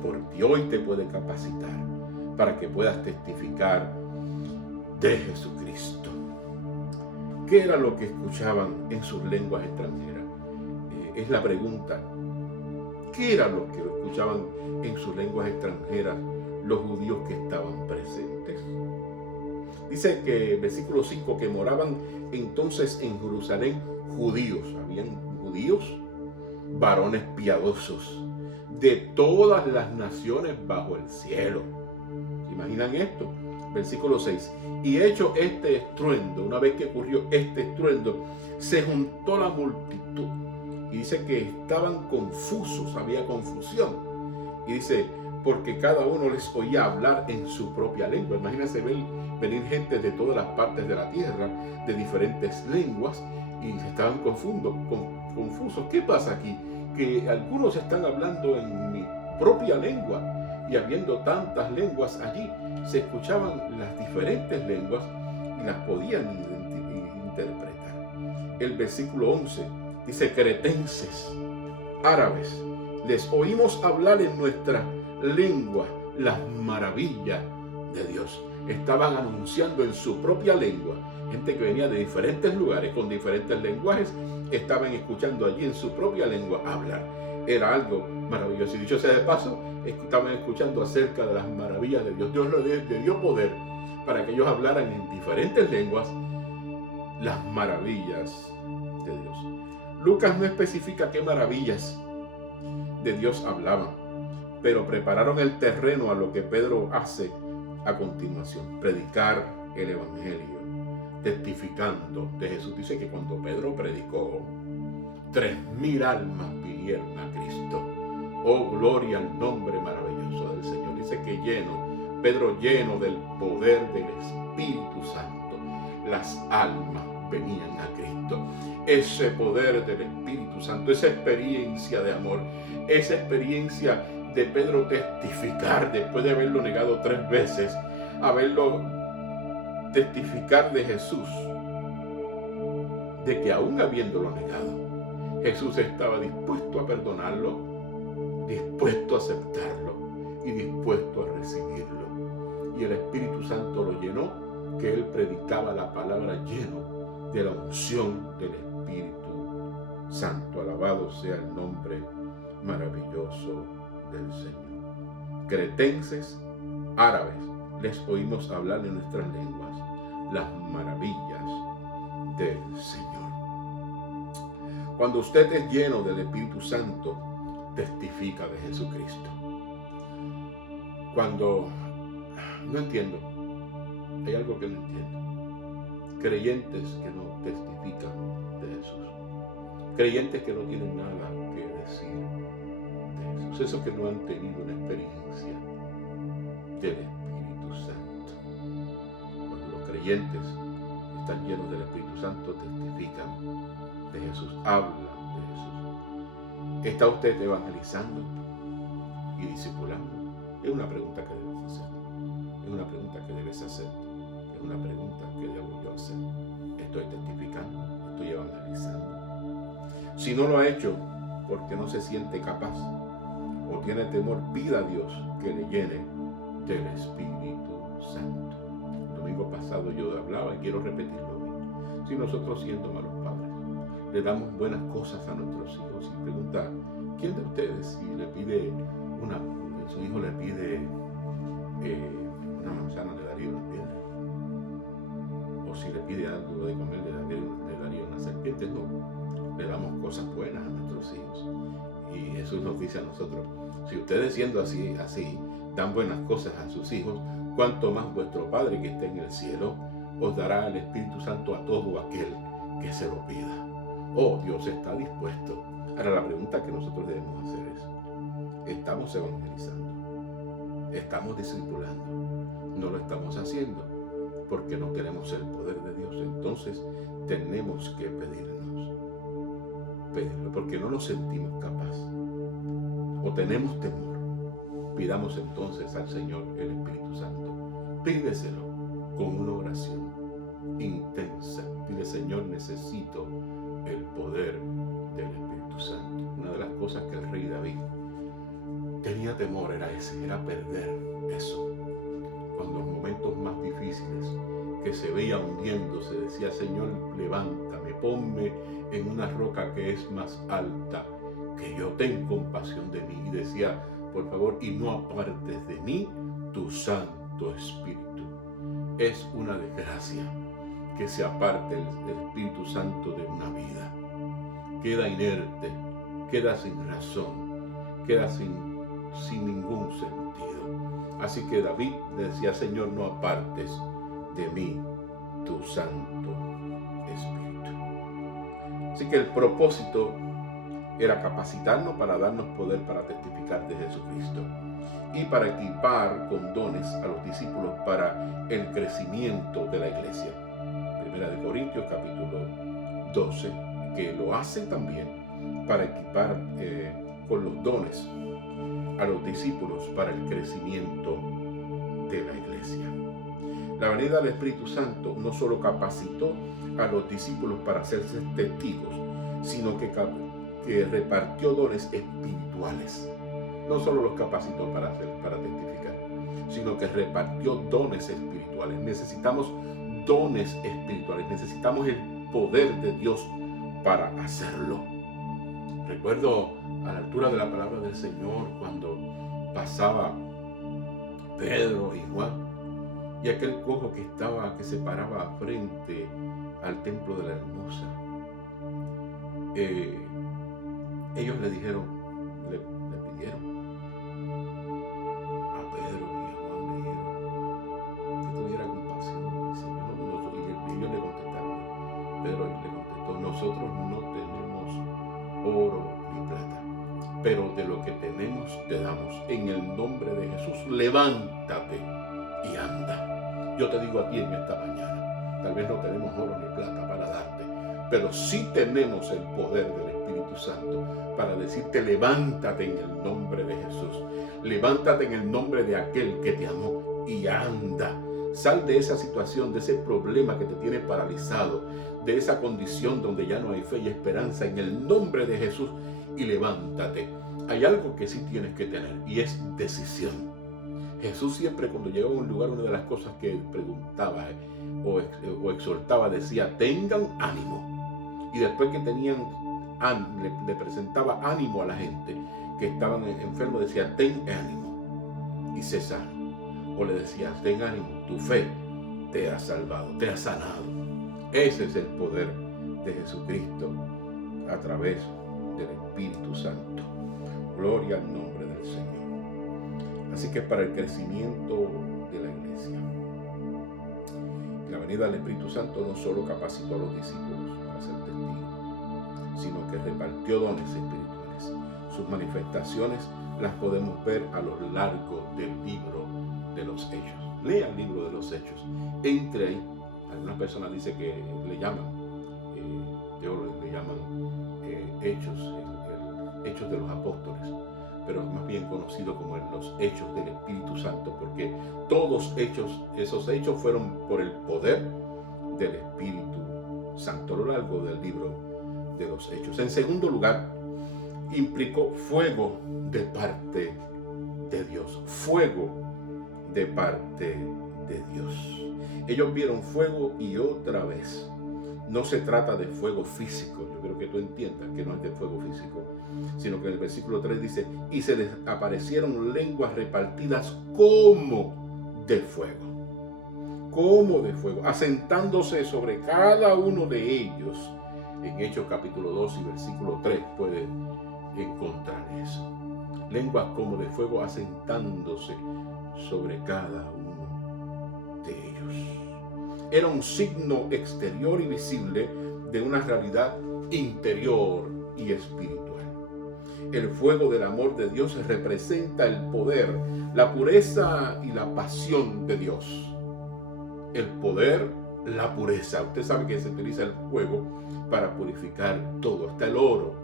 por ti. Hoy te puede capacitar para que puedas testificar de Jesucristo. ¿Qué era lo que escuchaban en sus lenguas extranjeras? Es la pregunta. ¿Qué era lo que escuchaban en sus lenguas extranjeras los judíos que estaban presentes? Dice que, versículo 5, que moraban entonces en Jerusalén judíos. Habían judíos, varones piadosos, de todas las naciones bajo el cielo. ¿Se imaginan esto? Versículo 6. Y hecho este estruendo, una vez que ocurrió este estruendo, se juntó la multitud. Y dice que estaban confusos, había confusión. Y dice, porque cada uno les oía hablar en su propia lengua. Imagínense venir gente de todas las partes de la tierra, de diferentes lenguas, y se estaban confusos. ¿Qué pasa aquí? Que algunos están hablando en mi propia lengua, y habiendo tantas lenguas allí, se escuchaban las diferentes lenguas y las podían interpretar. El versículo 11 dice: cretenses, árabes, les oímos hablar en nuestra lengua las maravillas de Dios. Estaban anunciando en su propia lengua. Gente que venía de diferentes lugares con diferentes lenguajes estaban escuchando allí en su propia lengua hablar. Era algo maravilloso. Y dicho sea de paso, estaban escuchando acerca de las maravillas de Dios. Dios les dio poder para que ellos hablaran en diferentes lenguas las maravillas de Dios. Lucas no especifica qué maravillas de Dios hablaban, pero prepararon el terreno a lo que Pedro hace a continuación: predicar el evangelio, testificando de Jesús. Dice que cuando Pedro predicó, 3,000 almas vinieron a Cristo. Oh, gloria al nombre maravilloso del Señor. Dice que Pedro lleno del poder del Espíritu Santo, las almas venían a Cristo. Ese poder del Espíritu Santo, esa experiencia de amor, esa experiencia de Pedro testificar después de haberlo negado 3 veces, testificar de Jesús, de que aún habiéndolo negado, Jesús estaba dispuesto a perdonarlo, dispuesto a aceptarlo y dispuesto a recibirlo. Y el Espíritu Santo lo llenó, que él predicaba la palabra lleno de la unción del Espíritu Santo. Alabado sea el nombre maravilloso del Señor. Cretenses, árabes, les oímos hablar en nuestras lenguas las maravillas del Señor. Cuando usted es lleno del Espíritu Santo, testifica de Jesucristo. Cuando no entiendo, hay algo que no entiendo. Creyentes que no testifican de Jesús. Creyentes que no tienen nada que decir de Jesús. Esos que no han tenido una experiencia del Espíritu Santo. Cuando los creyentes están llenos del Espíritu Santo, testifican de Jesús, hablan de Jesús. ¿Está usted evangelizando y discipulando? Es una pregunta que debes hacer. Es una pregunta que debes hacer. Es una pregunta que debo yo hacer. ¿Estoy testificando? ¿Estoy evangelizando? Si no lo ha hecho porque no se siente capaz o tiene temor, pida a Dios que le llene del Espíritu Santo. El domingo pasado yo hablaba y quiero repetirlo hoy. Si nosotros siendo malos padres le damos buenas cosas a nuestros hijos y pregunta, ¿quién de ustedes si le pide su hijo le pide una manzana, le daría una piedra? O si le pide algo de comer, le daría una serpiente? No, le damos cosas buenas a nuestros hijos. Y Jesús nos dice a nosotros, si ustedes siendo así, dan buenas cosas a sus hijos, cuánto más vuestro Padre que está en el cielo os dará el Espíritu Santo a todo aquel que se lo pida. Oh, Dios está dispuesto. Ahora la pregunta que nosotros debemos hacer es, ¿estamos evangelizando? ¿Estamos discipulando? No lo estamos haciendo porque no tenemos el poder de Dios. Entonces tenemos que pedirlo, porque no nos sentimos capaces o tenemos temor. Pidamos entonces al Señor el Espíritu Santo. Pídeselo con una oración intensa. Dile, Señor, necesito el poder del Espíritu Santo. Una de las cosas que el rey David tenía temor era perder eso. Cuando en los momentos más difíciles, que se veía hundiéndose, decía, Señor, levántame, ponme en una roca que es más alta que yo, ten compasión de mí. Y decía, por favor, y no apartes de mí tu Santo Espíritu. Es una desgracia que se aparte el Espíritu Santo de una vida. Queda inerte, queda sin razón, queda sin ningún sentido. Así que David decía, Señor, no apartes de mí tu Santo Espíritu. Así que el propósito era capacitarnos para darnos poder para testificar de Jesucristo y para equipar con dones a los discípulos para el crecimiento de la iglesia. Primera de Corintios capítulo 12, que lo hace también para equipar con los dones a los discípulos para el crecimiento de la iglesia. La venida del Espíritu Santo no solo capacitó a los discípulos para hacerse testigos, sino que repartió dones espirituales. No solo los capacitó para testificar, sino que repartió dones espirituales. Necesitamos dones espirituales, necesitamos el poder de Dios para hacerlo. Recuerdo a la altura de la palabra del Señor cuando pasaba Pedro y Juan y aquel cojo que se paraba frente al templo de la Hermosa. Ellos le dijeron, le pidieron a Pedro y a Juan, le dijeron que tuviera compasión. Y ellos le contestaron, Pedro le contestó, nosotros no tenemos oro ni plata, pero de lo que tenemos te damos. En el nombre de Jesús, levántate y anda. Yo te digo a ti en esta mañana, tal vez no tenemos oro ni plata para darte, pero sí tenemos el poder del Espíritu Santo para decirte, levántate en el nombre de Jesús, levántate en el nombre de aquel que te amó y anda. Sal de esa situación, de ese problema que te tiene paralizado, de esa condición donde ya no hay fe y esperanza, en el nombre de Jesús, y levántate. Hay algo que sí tienes que tener y es decisión. Jesús siempre cuando llegaba a un lugar, una de las cosas que preguntaba o exhortaba decía, tengan ánimo. Y después que le presentaba ánimo a la gente que estaban enfermos, decía, ten ánimo y sé sano. O le decía, ten ánimo, tu fe te ha salvado, te ha sanado. Ese es el poder de Jesucristo a través del Espíritu Santo. Gloria al nombre del Señor. Así que para el crecimiento de la iglesia, la venida del Espíritu Santo no solo capacitó a los discípulos para ser testigos, sino que repartió dones espirituales. Sus manifestaciones las podemos ver a lo largo del libro de los Hechos. Lea el libro de los Hechos. Entre ahí, algunas personas dicen que le llaman, teólogos le llaman Hechos de los Apóstoles, pero es más bien conocido como los Hechos del Espíritu Santo, porque todos esos hechos fueron por el poder del Espíritu Santo a lo largo del libro de los Hechos. En segundo lugar, implicó fuego de parte de Dios. Fuego de parte de Dios. Ellos vieron fuego y otra vez no se trata de fuego físico. Yo creo que tú entiendas que no es de fuego físico, sino que el versículo 3 dice, y se les aparecieron lenguas repartidas como de fuego, asentándose sobre cada uno de ellos. En Hechos capítulo 2 y versículo 3 puedes encontrar eso. Lenguas como de fuego asentándose sobre cada uno de ellos. Era un signo exterior y visible de una realidad interior y espiritual. El fuego del amor de Dios representa el poder, la pureza y la pasión de Dios. El poder, la pureza. Usted sabe que se utiliza el fuego para purificar todo, hasta el oro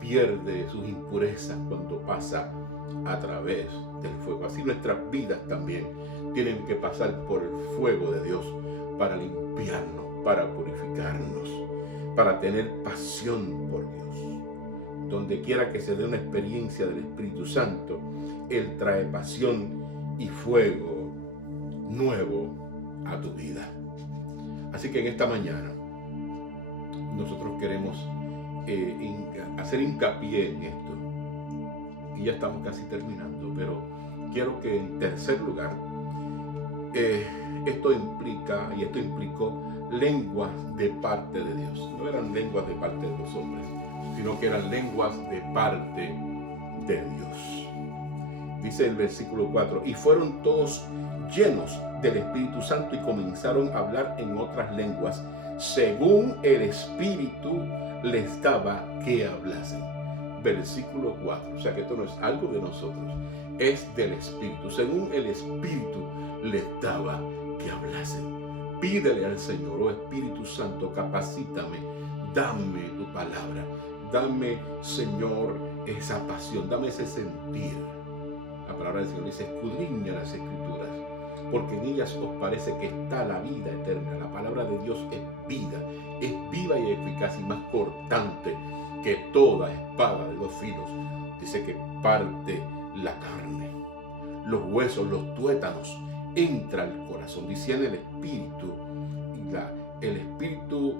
pierde sus impurezas cuando pasa a través del fuego. Así nuestras vidas también tienen que pasar por el fuego de Dios para limpiarnos, para purificarnos, para tener pasión por Dios. Donde quiera que se dé una experiencia del Espíritu Santo, Él trae pasión y fuego nuevo a tu vida. Así que en esta mañana nosotros queremos hacer hincapié en esto. Y ya estamos casi terminando, pero quiero que en tercer lugar, esto implicó lenguas de parte de Dios. No eran lenguas de parte de los hombres, sino que eran lenguas de parte de Dios. Dice el versículo 4, y fueron todos llenos del Espíritu Santo y comenzaron a hablar en otras lenguas, según el Espíritu les daba que hablasen. Versículo 4, o sea que esto no es algo de nosotros, es del Espíritu. Según el Espíritu les daba que hablasen. Pídele al Señor, oh Espíritu Santo, capacítame, dame tu palabra, dame, Señor, esa pasión, dame ese sentir. La palabra del Señor dice, escudriña las Escrituras, porque en ellas os parece que está la vida eterna. La palabra de Dios es vida, es viva y eficaz y más cortante que toda espada de dos filos. Dice que parte la carne, los huesos, los tuétanos, entra al corazón, diciendo el espíritu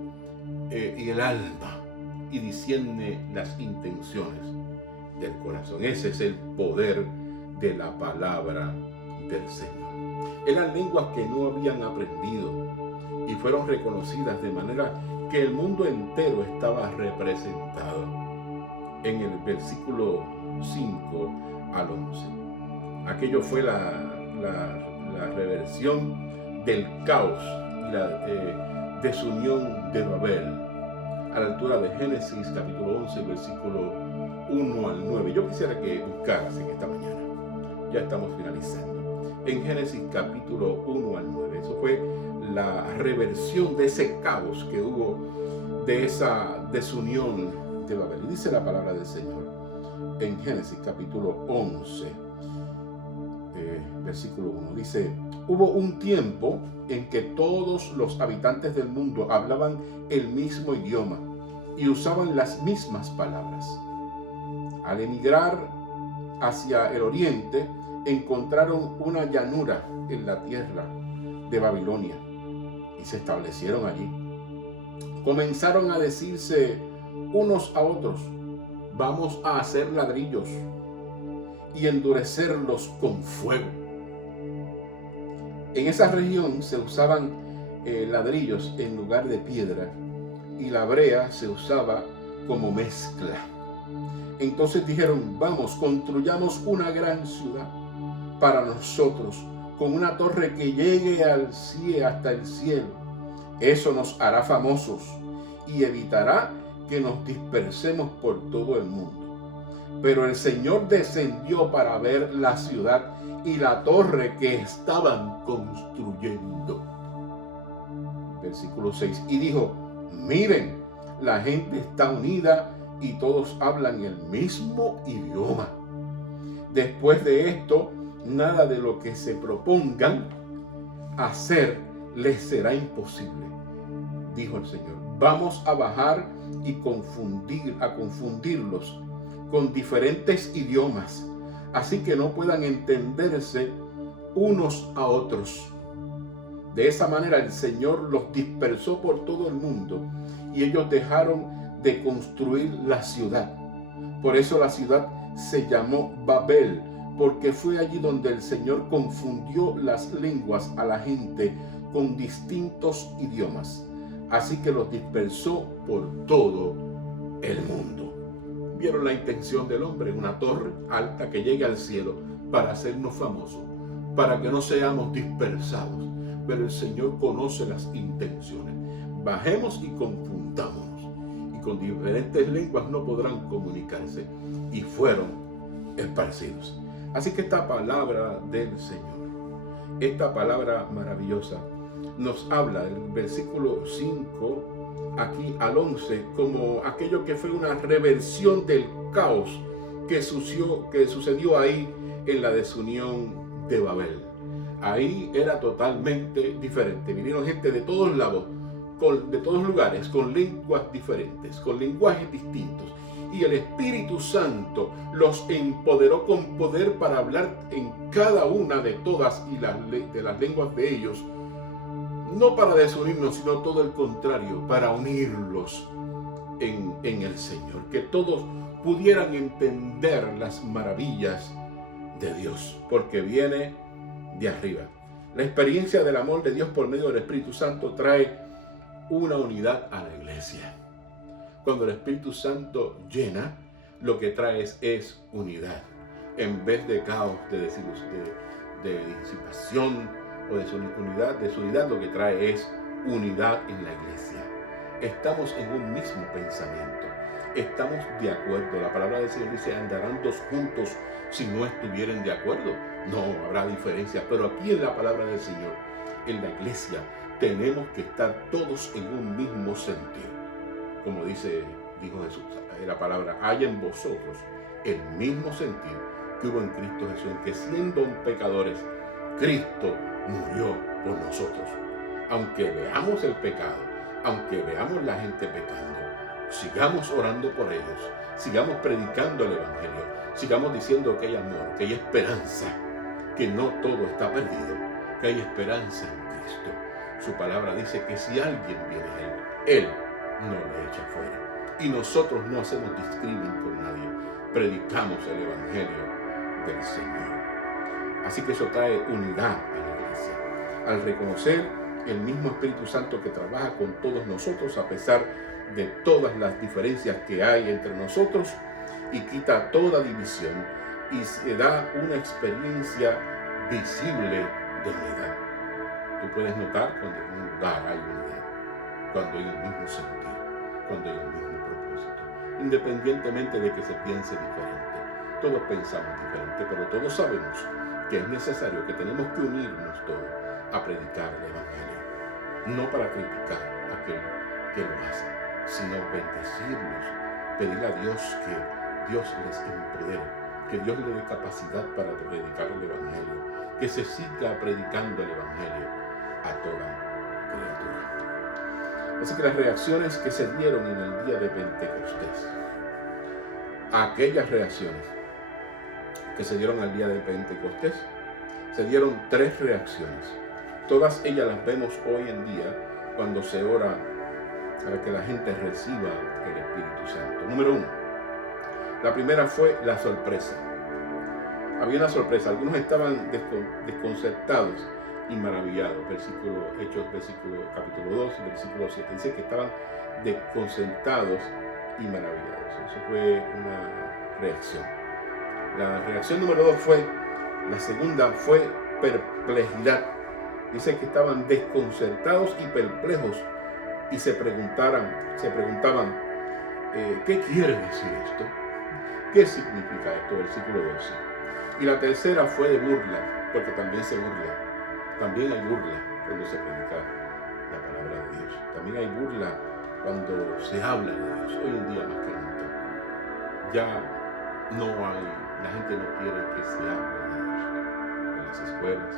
y el alma, y discierne las intenciones del corazón. Ese es el poder de la palabra del Señor. Eran lenguas que no habían aprendido y fueron reconocidas de manera que el mundo entero estaba representado. En el versículo 5 al 11. Aquello fue la reversión del caos y la desunión de Babel, a la altura de Génesis capítulo 11, versículo 1 al 9. Yo quisiera que buscaras en esta mañana. Ya estamos finalizando. En Génesis capítulo 1 al 9. Eso fue la reversión de ese caos que hubo, de esa desunión de Babel. Y dice la palabra del Señor en Génesis capítulo 11, versículo 1. Dice, hubo un tiempo en que todos los habitantes del mundo hablaban el mismo idioma y usaban las mismas palabras. Al emigrar hacia el oriente, encontraron una llanura en la tierra de Babilonia y se establecieron allí. Comenzaron a decirse unos a otros, vamos a hacer ladrillos y endurecerlos con fuego. En esa región se usaban ladrillos en lugar de piedra y la brea se usaba como mezcla. Entonces dijeron, vamos, construyamos una gran ciudad para nosotros, con una torre que llegue hasta el cielo. Eso nos hará famosos y evitará que nos dispersemos por todo el mundo. Pero el Señor descendió para ver la ciudad y la torre que estaban construyendo. Versículo 6. Y dijo, miren, la gente está unida y todos hablan el mismo idioma. Después de esto, nada de lo que se propongan hacer les será imposible, dijo el Señor. Vamos a bajar y confundirlos con diferentes idiomas, así que no puedan entenderse unos a otros. De esa manera el Señor los dispersó por todo el mundo y ellos dejaron de construir la ciudad. Por eso la ciudad se llamó Babel, porque fue allí donde el Señor confundió las lenguas a la gente con distintos idiomas. Así que los dispersó por todo el mundo. ¿Vieron la intención del hombre? Una torre alta que llegue al cielo para hacernos famosos, para que no seamos dispersados. Pero el Señor conoce las intenciones. Bajemos y confundámonos, y con diferentes lenguas no podrán comunicarse. Y fueron esparcidos. Así que esta palabra del Señor, esta palabra maravillosa, nos habla del versículo 5 aquí al 11 como aquello que fue una reversión del caos que sucedió ahí en la desunión de Babel. Ahí era totalmente diferente. Vinieron gente de todos lados, de todos lugares, con lenguas diferentes, con lenguajes distintos. Y el Espíritu Santo los empoderó con poder para hablar en cada una de todas y de las lenguas de ellos. No para desunirnos, sino todo el contrario, para unirlos en el Señor. Que todos pudieran entender las maravillas de Dios, porque viene de arriba. La experiencia del amor de Dios por medio del Espíritu Santo trae una unidad a la iglesia. Cuando el Espíritu Santo llena, lo que trae es unidad. En vez de caos, de disipación o desunidad, lo que trae es unidad en la iglesia. Estamos en un mismo pensamiento. Estamos de acuerdo. La palabra del Señor dice, andarán dos juntos si no estuvieren de acuerdo. No, habrá diferencia. Pero aquí en la palabra del Señor, en la iglesia, tenemos que estar todos en un mismo sentir. Como dijo Jesús, la palabra, hay en vosotros el mismo sentir que hubo en Cristo Jesús, en que siendo pecadores, Cristo murió por nosotros. Aunque veamos el pecado, aunque veamos la gente pecando, sigamos orando por ellos, sigamos predicando el Evangelio, sigamos diciendo que hay amor, que hay esperanza, que no todo está perdido, que hay esperanza en Cristo. Su palabra dice que si alguien viene a Él no le echa fuera. Y nosotros no hacemos discrimen con nadie, predicamos el Evangelio del Señor. Así que eso trae unidad a la iglesia. Al reconocer el mismo Espíritu Santo que trabaja con todos nosotros a pesar de todas las diferencias que hay entre nosotros, y quita toda división y se da una experiencia visible de unidad. Tú puedes notar cuando en un lugar hay unidad, cuando hay el mismo sentir, cuando hay el mismo propósito, independientemente de que se piense diferente. Todos pensamos diferente, pero todos sabemos que es necesario, que tenemos que unirnos todos a predicar el Evangelio, no para criticar a aquel que lo hace, sino bendecirlos, pedirle a Dios que Dios les empodere, que Dios les dé capacidad para predicar el Evangelio, que se siga predicando el Evangelio a toda criatura. Así que las reacciones que se dieron en el día de Pentecostés, aquellas reacciones que se dieron al día de Pentecostés, se dieron 3 reacciones. Todas ellas las vemos hoy en día cuando se ora para que la gente reciba el Espíritu Santo. Número 1, la primera fue la sorpresa. Había una sorpresa, algunos estaban desconcertados y maravillados. Hechos, capítulo 2, versículo 7, dice que estaban desconcertados y maravillados. Eso fue una reacción. La reacción número 2 la segunda fue perplejidad. Dice que estaban desconcertados y perplejos y se preguntaban, ¿qué quiere decir esto? ¿Qué significa esto? Versículo 12. Y la tercera fue de burla, porque también se burla. También hay burla cuando se predica la palabra de Dios. También hay burla cuando se habla de Dios. Hoy en día más que nunca. Ya no hay, la gente no quiere que se hable de Dios. En las escuelas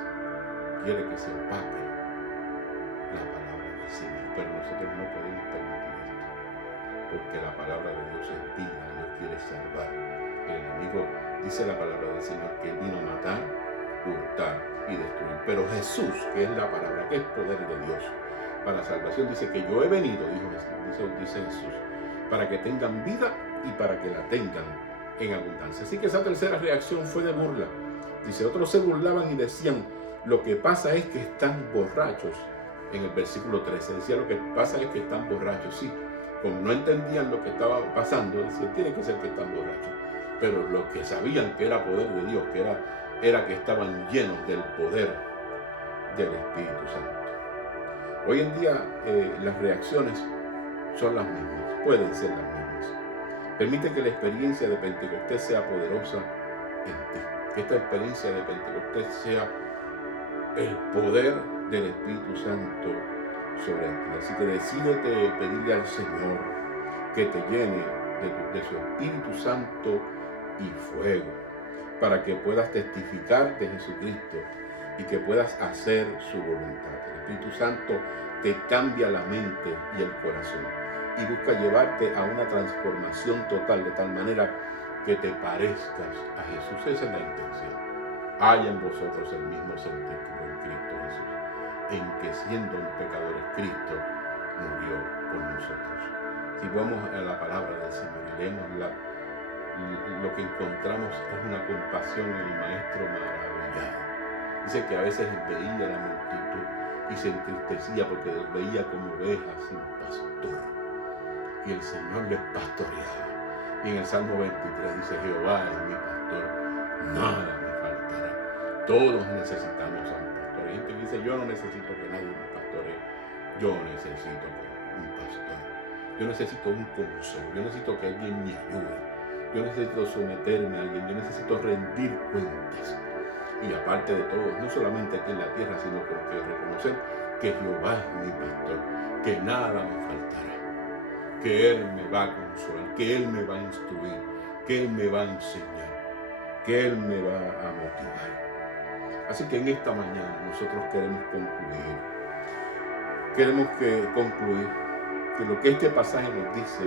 quiere que se opaque la palabra del Señor. Pero nosotros no podemos permitir esto. Porque la palabra de Dios es vida. Dios quiere salvar. El enemigo, dice la palabra del Señor, que él vino a matar, hurtar y destruir. Pero Jesús, que es la palabra, que es poder de Dios para salvación, dice que yo he venido, dice Jesús, para que tengan vida y para que la tengan en abundancia. Así que esa tercera reacción fue de burla. Dice, otros se burlaban y decían, lo que pasa es que están borrachos. En el versículo 13 decía, lo que pasa es que están borrachos. Sí, como no entendían lo que estaba pasando, decían, tiene que ser que están borrachos. Pero los que sabían que era poder de Dios, que era que estaban llenos del poder del Espíritu Santo. Hoy en día las reacciones son las mismas, pueden ser las mismas. Permite que la experiencia de Pentecostés sea poderosa en ti. Que esta experiencia de Pentecostés sea el poder del Espíritu Santo sobre ti. Así que decídete pedirle al Señor que te llene de su Espíritu Santo y fuego, para que puedas testificar de Jesucristo y que puedas hacer su voluntad. El Espíritu Santo te cambia la mente y el corazón y busca llevarte a una transformación total, de tal manera que te parezcas a Jesús. Esa es la intención. Haya en vosotros el mismo sentir que en Cristo Jesús, en que siendo un pecador Cristo murió por nosotros. Si vamos a la palabra del Señor y leemos lo que encontramos es una compasión en el Maestro maravillado. Dice que a veces veía la multitud y se entristecía porque los veía como ovejas sin pastor. Y el Señor les pastoreaba. Y en el Salmo 23 dice, Jehová es mi pastor, nada me faltará. Todos necesitamos a un pastor. Hay gente que dice, yo no necesito que nadie me pastoree. Yo necesito un pastor. Yo necesito un consejo. Yo necesito que alguien me ayude. Yo necesito someterme a alguien. Yo necesito rendir cuentas. Y aparte de todo, no solamente aquí en la tierra, sino porque reconocer que Jehová es mi pastor, que nada me faltará, que Él me va a consolar, que Él me va a instruir, que Él me va a enseñar, que Él me va a motivar. Así que en esta mañana nosotros queremos concluir que lo que este pasaje nos dice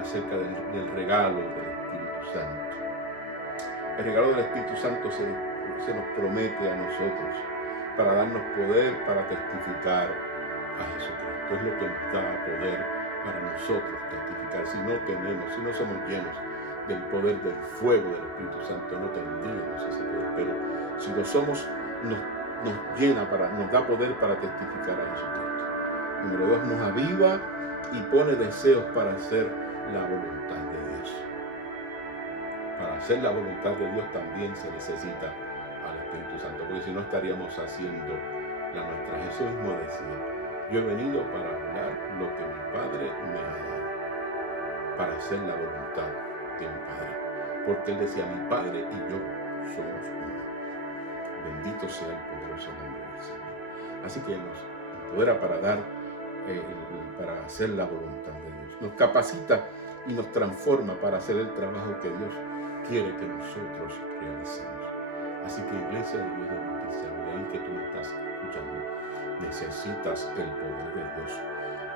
acerca del regalo del Espíritu Santo. El regalo del Espíritu Santo se nos promete a nosotros para darnos poder para testificar a Jesucristo. Es lo que nos da poder para nosotros testificar. Si no somos llenos del poder del fuego del Espíritu Santo, no tendríamos ese poder. Pero si lo somos, nos da poder para testificar a Jesucristo. Número 2, nos aviva y pone deseos para hacer la voluntad de Dios. Para hacer la voluntad de Dios también se necesita al Espíritu Santo, porque si no estaríamos haciendo la nuestra. Jesús mismo decía, yo he venido para hablar lo que mi Padre me ha dado, para hacer la voluntad de mi Padre. Porque Él decía, mi Padre y yo somos uno. Bendito sea el poderoso nombre del Señor. Así que nos empodera para hacer la voluntad de Dios. Nos capacita y nos transforma para hacer el trabajo que Dios quiere que nosotros realicemos. Así que Iglesia de Dios de Justicia, de ahí que tú me estás escuchando, necesitas el poder de Dios.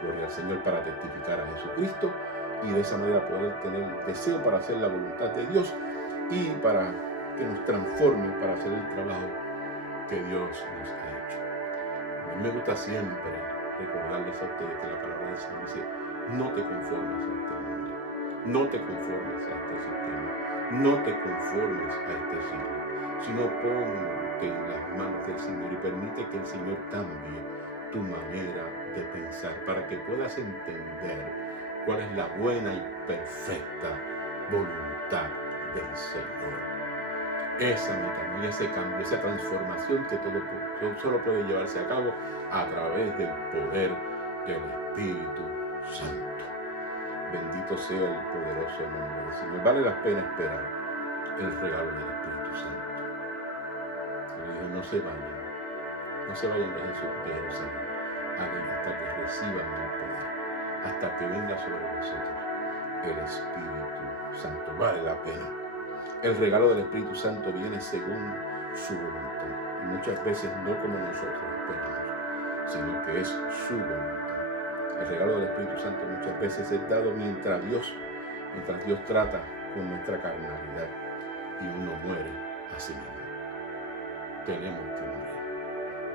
Gloria al Señor, para testificar a Jesucristo y de esa manera poder tener el deseo para hacer la voluntad de Dios y para que nos transforme para hacer el trabajo que Dios nos ha hecho. A mí me gusta siempre recordarles a ustedes que la palabra del Señor dice, no te conformes a este mundo, no te conformes a este sistema, no te conformes a este siglo, sino ponte en las manos del Señor y permite que el Señor cambie tu manera de pensar para que puedas entender cuál es la buena y perfecta voluntad del Señor. Esa metanoia, ese cambio, esa transformación que solo puede llevarse a cabo a través del poder del Espíritu Santo. Bendito sea el poderoso nombre del Señor. Vale la pena esperar el regalo del Espíritu Santo. Le dijo, no se vayan de Jerusalén, hasta que reciban el poder, hasta que venga sobre vosotros el Espíritu Santo. Vale la pena. El regalo del Espíritu Santo viene según su voluntad, y muchas veces no como nosotros esperamos, sino que es su voluntad. El regalo del Espíritu Santo muchas veces es dado mientras Dios trata con nuestra carnalidad y uno muere a sí mismo. tenemos que morir,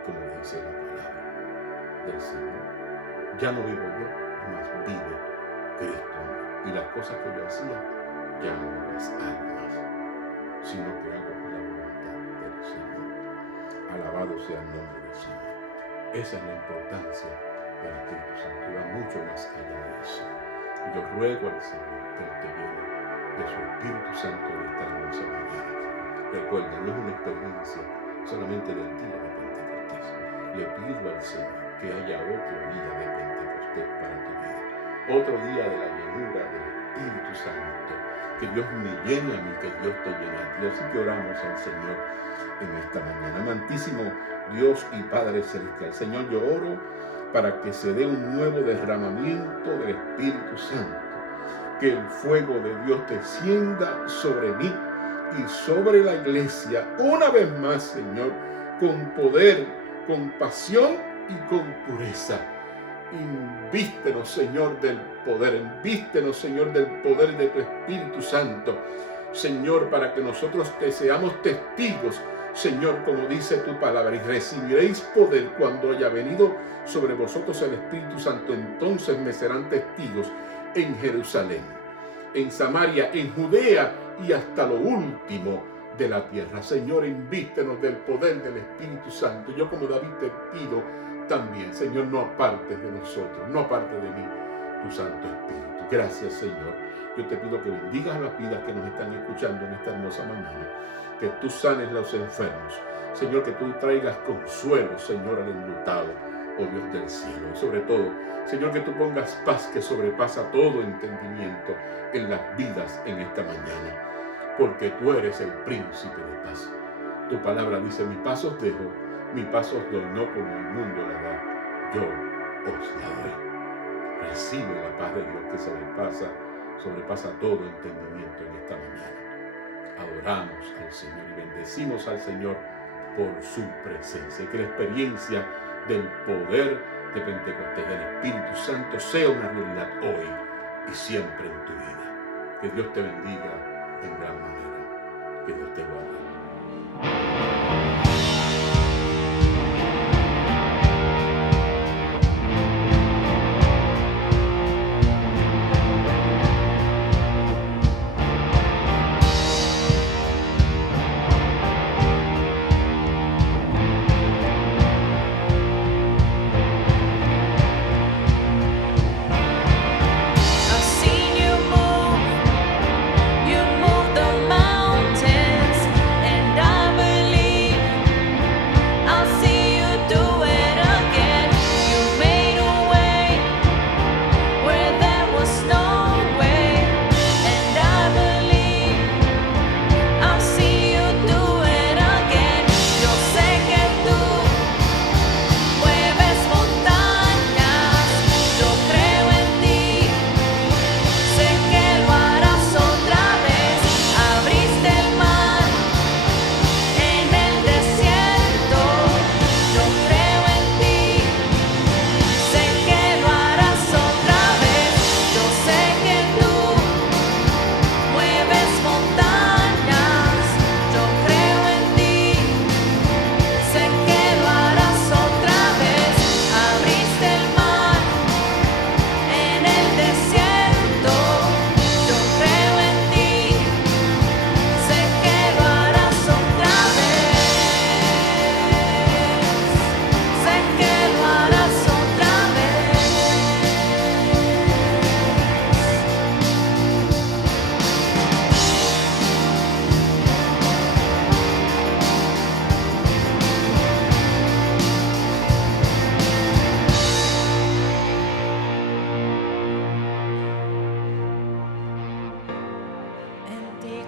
como dice la palabra del Señor. Ya no vivo yo, mas vive Cristo en mí. Y las cosas que yo hacía, ya no las hago más, sino que hago la voluntad del Señor. Alabado sea el nombre del Señor. Esa es la importancia del Espíritu Santo, y va mucho más allá de eso. Y yo ruego al Señor que te llene de su Espíritu Santo en esta hermosa mañana. Recuerda, no es una experiencia solamente del día de Pentecostés. Le pido al Señor que haya otro día de Pentecostés para tu vida, otro día de la llenura del Espíritu Santo, que Dios me llene a mí, que Dios te llene a ti. Así que oramos al Señor en esta mañana. Amantísimo Dios y Padre Celestial, Señor, yo oro para que se dé un nuevo derramamiento del Espíritu Santo, que el fuego de Dios descienda sobre mí y sobre la iglesia una vez más, Señor, con poder, con pasión y con pureza. Invístenos, Señor, del poder, invístenos, Señor, del poder de tu Espíritu Santo, Señor, para que nosotros te seamos testigos, Señor, como dice tu palabra, y recibiréis poder cuando haya venido sobre vosotros el Espíritu Santo. Entonces me serán testigos en Jerusalén, en Samaria, en Judea y hasta lo último de la tierra. Señor, invístenos del poder del Espíritu Santo. Yo, como David, te pido también, Señor, no apartes de nosotros, no apartes de mí tu Santo Espíritu. Gracias, Señor. Yo te pido que bendigas a las vidas que nos están escuchando en esta hermosa mañana, que tú sanes los enfermos, Señor, que tú traigas consuelo, Señor, al enlutado, oh Dios del cielo. Y sobre todo, Señor, que tú pongas paz que sobrepasa todo entendimiento en las vidas en esta mañana, porque tú eres el príncipe de paz. Tu palabra dice: mi paz os dejo, mi paz os doy, no como el mundo la da, yo os la doy. Recibe la paz de Dios que sobrepasa todo entendimiento en esta mañana. Adoramos al Señor y bendecimos al Señor por su presencia. Y que la experiencia del poder de Pentecostés, del Espíritu Santo, sea una realidad hoy y siempre en tu vida. Que Dios te bendiga en gran manera. Que Dios te guarde.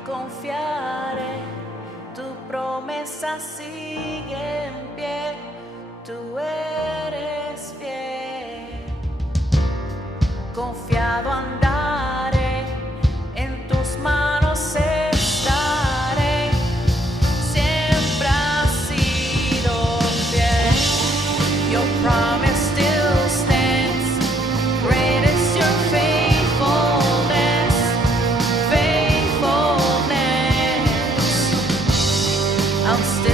Confiaré, tu promesa sigue en pie, tú eres fiel. Confiado andaré, en tus manos estaré, siempre has sido fiel. Your promise still stands, great is your faithfulness, faithfulness. I'm still